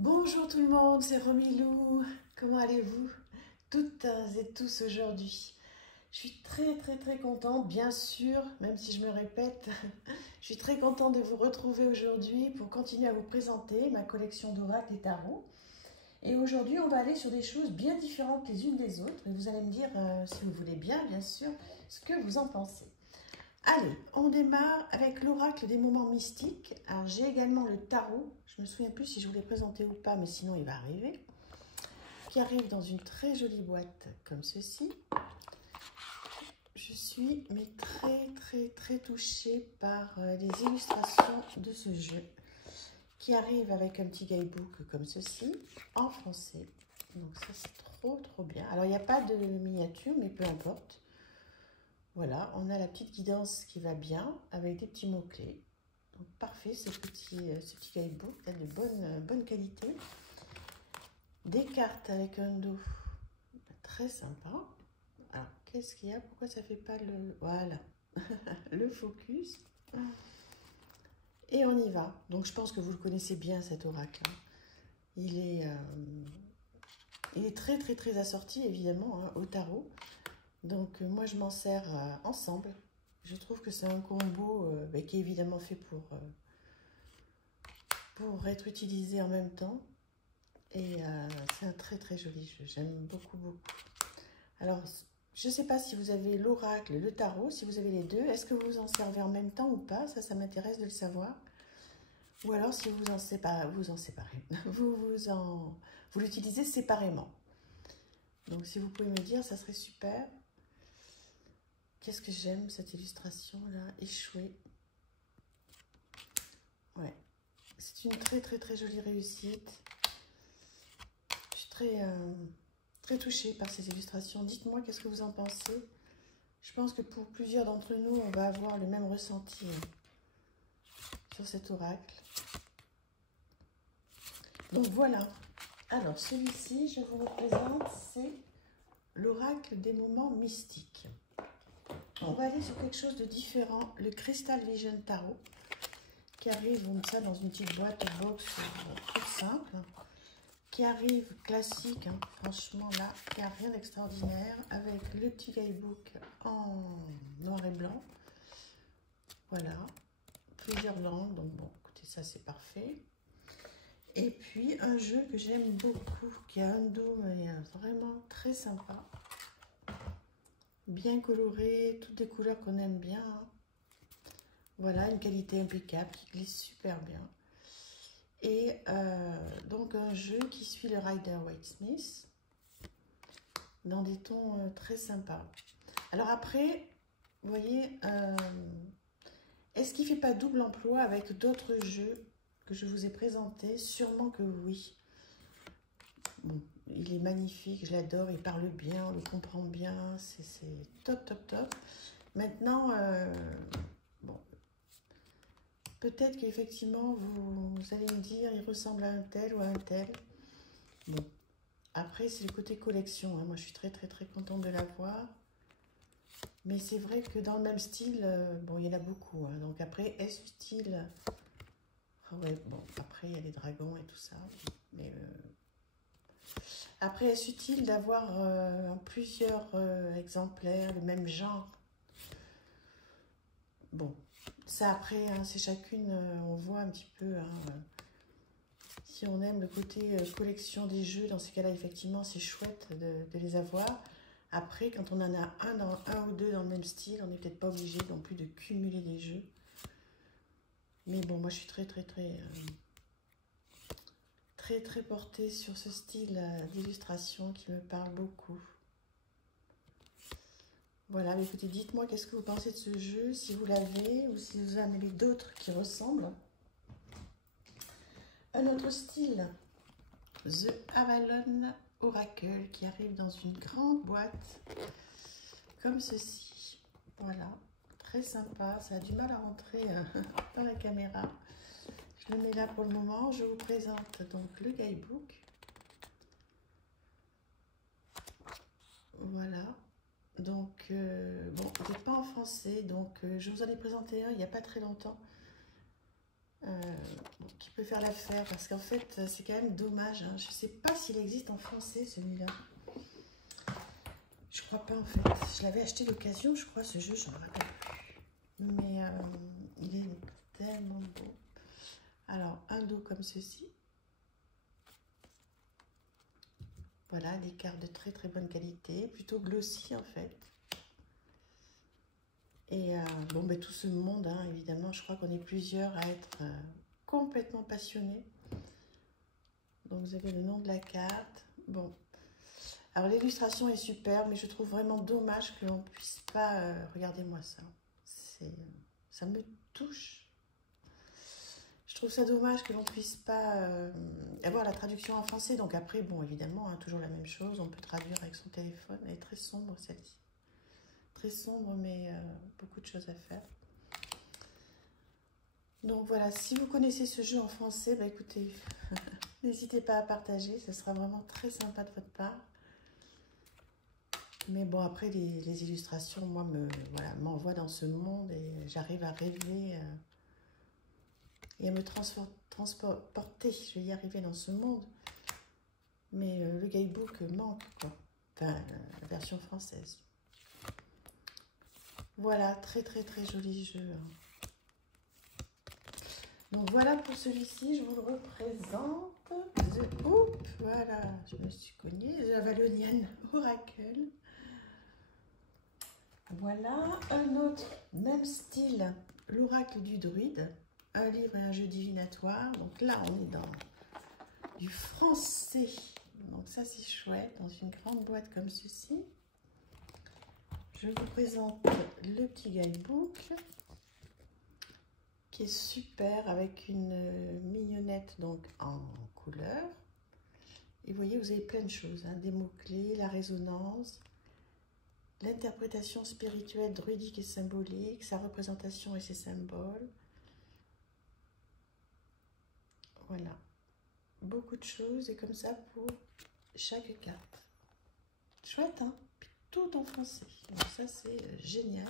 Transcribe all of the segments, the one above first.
Bonjour tout le monde, c'est Romilou. Comment allez-vous toutes et tous aujourd'hui? Je suis très contente, bien sûr, même si je me répète, je suis très contente de vous retrouver aujourd'hui pour continuer à vous présenter ma collection d'oracles et tarots. Et aujourd'hui, on va aller sur des choses bien différentes les unes des autres. Et vous allez me dire, si vous voulez bien sûr, ce que vous en pensez. Allez, on démarre avec l'oracle des moments mystiques. Alors j'ai également le tarot, je me souviens plus si je vous l'ai présenté ou pas, mais sinon il va arriver, qui arrive dans une très jolie boîte comme ceci. Je suis mais très touchée par les illustrations de ce jeu, qui arrive avec un petit guidebook comme ceci, en français. Donc ça c'est trop bien. Alors il n'y a pas de miniature, mais peu importe. Voilà, on a la petite guidance qui va bien avec des petits mots-clés. Donc parfait, ce petit guidebook de bonne qualité. Des cartes avec un dos très sympa. Alors, qu'est-ce qu'il y a? Pourquoi ça fait pas le... Voilà, le focus. Et on y va. Donc je pense que vous le connaissez bien cet oracle. Il est très assorti évidemment au tarot. Donc moi je m'en sers ensemble. Je trouve que c'est un combo qui est évidemment fait pour être utilisé en même temps. Et c'est un très joli jeu. J'aime beaucoup. Alors, je ne sais pas si vous avez l'oracle, le tarot, si vous avez les deux. Est-ce que vous en servez en même temps ou pas? Ça m'intéresse de le savoir. Ou alors si vous en séparez, vous l'utilisez séparément. Donc si vous pouvez me dire, ça serait super. Qu'est-ce que j'aime cette illustration là, échouée. Ouais, c'est une très jolie réussite. Je suis très touchée par ces illustrations. Dites-moi qu'est-ce que vous en pensez. Je pense que pour plusieurs d'entre nous, on va avoir le même ressenti sur cet oracle. Donc voilà. Alors celui-ci, je vous le présente, c'est l'oracle des moments mystiques. On va aller sur quelque chose de différent, le Crystal Vision Tarot, qui arrive comme ça dans une petite boîte box toute simple, qui arrive classique, hein. Franchement là, il n'y a rien d'extraordinaire, avec le petit guidebook en noir et blanc. Voilà, plusieurs langues, donc bon, écoutez, ça c'est parfait. Et puis un jeu que j'aime beaucoup, qui a un dos vraiment très sympa, bien coloré, toutes des couleurs qu'on aime bien, hein. Voilà, une qualité impeccable qui glisse super bien. Et donc un jeu qui suit le Rider-Waite-Smith dans des tons très sympas. Alors après, vous voyez, est-ce qu'il ne fait pas double emploi avec d'autres jeux que je vous ai présentés? Sûrement que oui. Bon, il est magnifique, je l'adore, il parle bien, on le comprend bien, c'est top. Maintenant, bon, peut-être qu'effectivement, vous allez me dire, il ressemble à un tel ou à un tel. Bon, après, c'est le côté collection, hein. Moi, je suis très contente de l'avoir. Mais c'est vrai que dans le même style, bon, il y en a beaucoup, hein. Donc après, est-ce utile? Ah ouais, bon, après, il y a les dragons et tout ça. Mais après, est-ce utile d'avoir plusieurs exemplaires, le même genre? Bon, ça après, hein, c'est chacune, on voit un petit peu, hein, si on aime le côté collection des jeux, dans ces cas-là, effectivement, c'est chouette de les avoir. Après, quand on en a un ou deux dans le même style, on n'est peut-être pas obligé non plus de cumuler des jeux. Mais bon, moi, je suis très portée sur ce style d'illustration qui me parle beaucoup. Voilà, mais écoutez, dites-moi qu'est-ce que vous pensez de ce jeu, si vous l'avez ou si vous en avez d'autres qui ressemblent. Un autre style, The Avalon Oracle, qui arrive dans une grande boîte comme ceci. Voilà, très sympa. Ça a du mal à rentrer dans la caméra. Je le mets là pour le moment. Je vous présente donc le guidebook. Voilà. Donc, bon, il n'est pas en français, donc je vous en ai présenté un il n'y a pas très longtemps. qui peut faire l'affaire, parce qu'en fait, c'est quand même dommage. Hein. Je ne sais pas s'il existe en français, celui-là. Je crois pas, en fait. Je l'avais acheté d'occasion, je crois, ce jeu, je ne me rappelle plus. Mais il est tellement beau. Alors, un dos comme ceci. Voilà, des cartes de très très bonne qualité, plutôt glossy en fait. Et bon, ben, tout ce monde, hein, évidemment, je crois qu'on est plusieurs à être complètement passionnés. Donc vous avez le nom de la carte. Bon, alors l'illustration est super, mais je trouve vraiment dommage que l'on ne puisse pas... regardez-moi ça, ça me touche. Je trouve ça dommage que l'on ne puisse pas avoir la traduction en français. Donc après, bon, évidemment, hein, toujours la même chose. On peut traduire avec son téléphone. Elle est très sombre, celle-ci. Très sombre, mais beaucoup de choses à faire. Donc voilà, si vous connaissez ce jeu en français, bah écoutez, n'hésitez pas à partager. Ce sera vraiment très sympa de votre part. Mais bon, après, les illustrations, moi, m'envoient dans ce monde et j'arrive à rêver... et à me transporter, je vais y arriver dans ce monde. Mais le guidebook manque, quoi. Enfin, la version française. Voilà, très très très joli jeu. Donc voilà pour celui-ci, je vous le représente. Oups, voilà, je me suis cognée. The Avalonian Oracle. Voilà, un autre, même style, l'Oracle du Druide. Un livre et un jeu divinatoire. Donc là, on est dans du français. Donc ça, c'est chouette. Dans une grande boîte comme ceci. Je vous présente le petit guidebook qui est super avec une mignonnette donc en couleur. Et vous voyez, vous avez plein de choses. Hein, des mots-clés, la résonance, l'interprétation spirituelle, druidique et symbolique, sa représentation et ses symboles. Voilà, beaucoup de choses et comme ça pour chaque carte. Chouette, hein? Tout en français. Donc ça, c'est génial.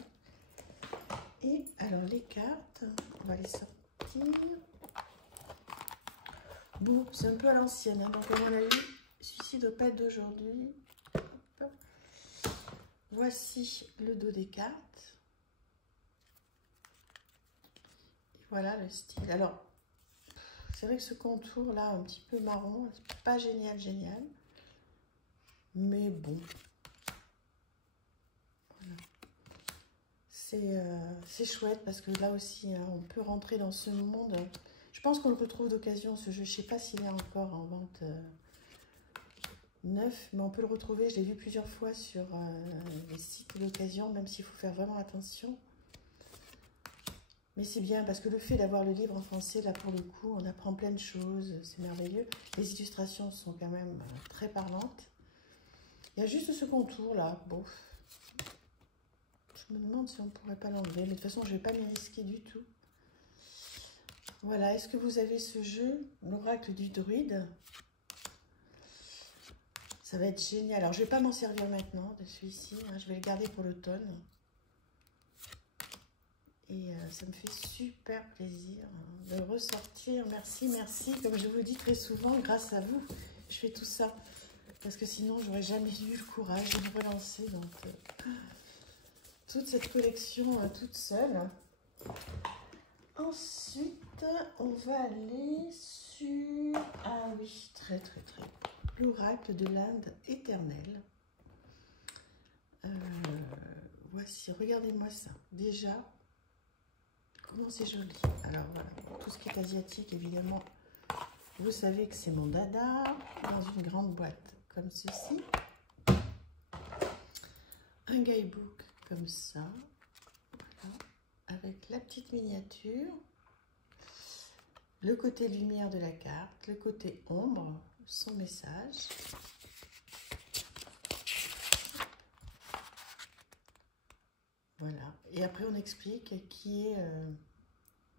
Et alors, les cartes, on va les sortir. Bon, c'est un peu à l'ancienne, hein, donc à mon avis, celui-ci ne doit pas être d'aujourd'hui. Voici le dos des cartes. Et voilà le style. Alors, c'est vrai que ce contour là, un petit peu marron, c'est pas génial, génial. Mais bon. Voilà. C'est chouette parce que là aussi, hein, on peut rentrer dans ce monde. Je pense qu'on le retrouve d'occasion, ce jeu. Je ne sais pas s'il est encore en vente neuf, mais on peut le retrouver. Je l'ai vu plusieurs fois sur les sites d'occasion, même s'il faut faire vraiment attention. Mais c'est bien parce que le fait d'avoir le livre en français, là pour le coup, on apprend plein de choses. C'est merveilleux. Les illustrations sont quand même très parlantes. Il y a juste ce contour là. Bon. Je me demande si on ne pourrait pas l'enlever. Mais de toute façon, je ne vais pas m'y risquer du tout. Voilà, est-ce que vous avez ce jeu, l'Oracle du Druide? Ça va être génial. Alors, je ne vais pas m'en servir maintenant de celui-ci. Hein, je vais le garder pour l'automne. Et ça me fait super plaisir de le ressortir. Merci, merci. Comme je vous dis très souvent, grâce à vous, je fais tout ça. Parce que sinon, je n'aurais jamais eu le courage de me relancer dans toute cette collection toute seule. Ensuite, on va aller sur... Ah oui, très très très. L'Oracle de l'Inde éternelle. Voici, regardez-moi ça. Déjà, comment c'est joli. Alors voilà, tout ce qui est asiatique, évidemment, vous savez que c'est mon dada. Dans une grande boîte comme ceci. Un guidebook comme ça. Voilà. Avec la petite miniature, le côté lumière de la carte, le côté ombre, son message. Voilà. Et après, on explique qui est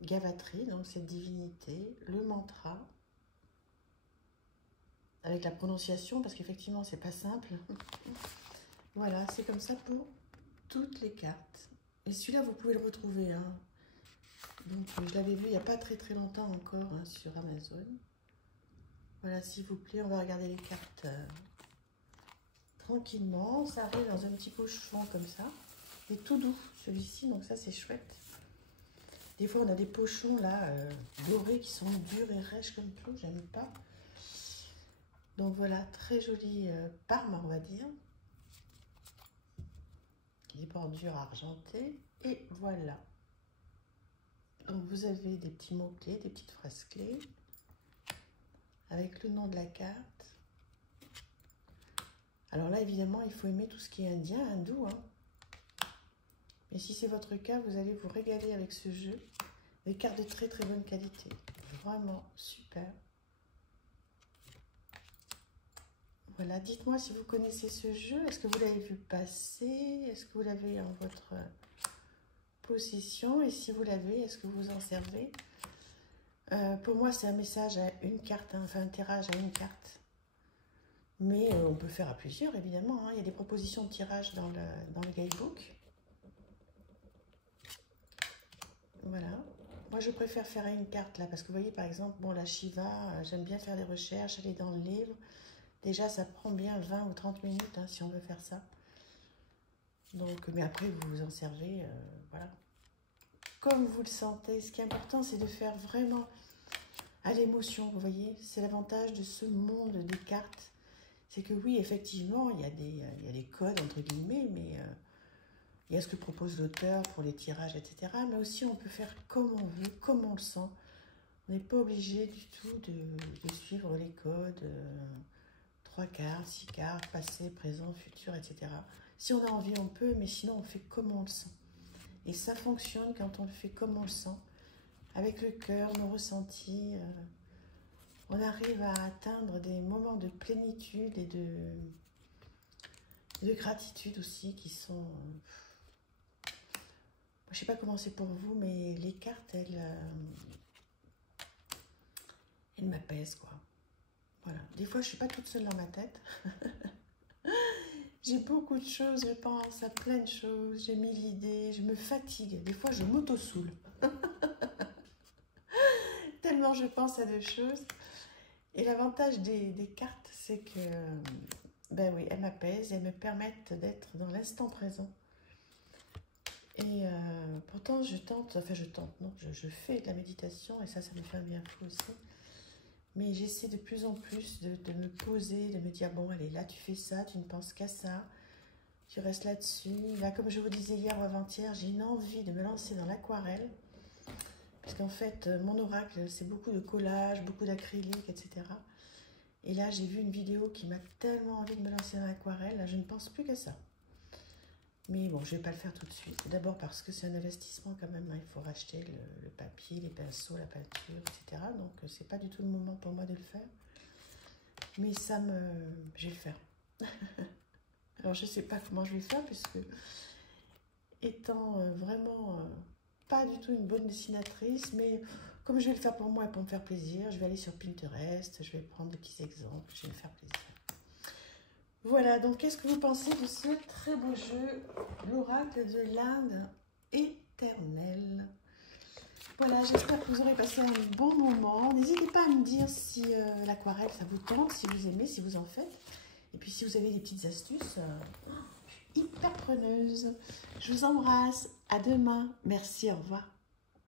Gavatri, donc cette divinité, le mantra, avec la prononciation, parce qu'effectivement, c'est pas simple. Voilà, c'est comme ça pour toutes les cartes. Et celui-là, vous pouvez le retrouver, hein, Donc je l'avais vu il n'y a pas très longtemps encore hein, sur Amazon. Voilà, s'il vous plaît, on va regarder les cartes tranquillement. Ça arrive dans un petit pochon comme ça. Il est tout doux celui-ci, donc ça c'est chouette. Des fois on a des pochons là dorés qui sont durs et rêches comme tout, j'aime pas. Donc voilà, très joli Parme on va dire. Les bordures argentées. Et voilà. Donc vous avez des petits mots-clés, des petites phrases clés. Avec le nom de la carte. Alors là évidemment il faut aimer tout ce qui est indien, hindou. Hein. Mais si c'est votre cas, vous allez vous régaler avec ce jeu. Des cartes de très bonne qualité. Vraiment super. Voilà, dites-moi si vous connaissez ce jeu. Est-ce que vous l'avez vu passer? Est-ce que vous l'avez en votre possession? Et si vous l'avez, est-ce que vous en servez? Pour moi, c'est un message à une carte, hein, enfin un tirage à une carte. Mais on peut faire à plusieurs, évidemment. Hein. Il y a des propositions de tirage dans le guidebook. Voilà. Moi, je préfère faire à une carte, là, parce que vous voyez, par exemple, bon, la Shiva, j'aime bien faire des recherches, aller dans le livre. Déjà, ça prend bien 20 ou 30 minutes, hein, si on veut faire ça. Donc, mais après, vous vous en servez, voilà. Comme vous le sentez, ce qui est important, c'est de faire vraiment à l'émotion, vous voyez. C'est l'avantage de ce monde des cartes. C'est que oui, effectivement, il y a des codes, entre guillemets, mais il y a ce que propose l'auteur pour les tirages, etc. Mais aussi, on peut faire comme on veut, comme on le sent. On n'est pas obligé du tout de suivre les codes, 3 cartes, 6 cartes, passé, présent, futur, etc. Si on a envie, on peut, mais sinon, on fait comme on le sent. Et ça fonctionne quand on le fait comme on le sent, avec le cœur, nos ressentis. On arrive à atteindre des moments de plénitude et de gratitude aussi qui sont... je ne sais pas comment c'est pour vous, mais les cartes, elles m'apaisent, quoi. Voilà. Des fois, je ne suis pas toute seule dans ma tête. J'ai beaucoup de choses, je pense à plein de choses, j'ai mille idées, je me fatigue. Des fois, je m'auto-soule. Tellement je pense à des choses. Et l'avantage des cartes, c'est que, ben oui, elles m'apaisent, elles me permettent d'être dans l'instant présent. Et pourtant, je fais de la méditation et ça me fait un bien fou aussi. Mais j'essaie de plus en plus de me poser, de me dire, bon, allez, là, tu fais ça, tu ne penses qu'à ça, tu restes là-dessus. Là, comme je vous disais hier ou avant-hier, j'ai une envie de me lancer dans l'aquarelle. Parce qu'en fait, mon oracle, c'est beaucoup de collage, beaucoup d'acrylique, etc. Et là, j'ai vu une vidéo qui m'a tellement envie de me lancer dans l'aquarelle. Là, je ne pense plus qu'à ça. Mais bon, je ne vais pas le faire tout de suite. D'abord parce que c'est un investissement quand même. Hein. Il faut racheter le papier, les pinceaux, la peinture, etc. Donc, c'est pas du tout le moment pour moi de le faire. Mais je vais le faire. Alors, je ne sais pas comment je vais le faire puisque étant vraiment pas du tout une bonne dessinatrice, mais comme je vais le faire pour moi et pour me faire plaisir, je vais aller sur Pinterest, je vais prendre des petits exemples, je vais me faire plaisir. Voilà, donc qu'est-ce que vous pensez de ce très beau jeu, l'oracle de l'Inde éternelle? Voilà, j'espère que vous aurez passé un bon moment. N'hésitez pas à me dire si l'aquarelle, ça vous tente, si vous aimez, si vous en faites. Et puis si vous avez des petites astuces, je suis hyper preneuse. Je vous embrasse, à demain. Merci, au revoir.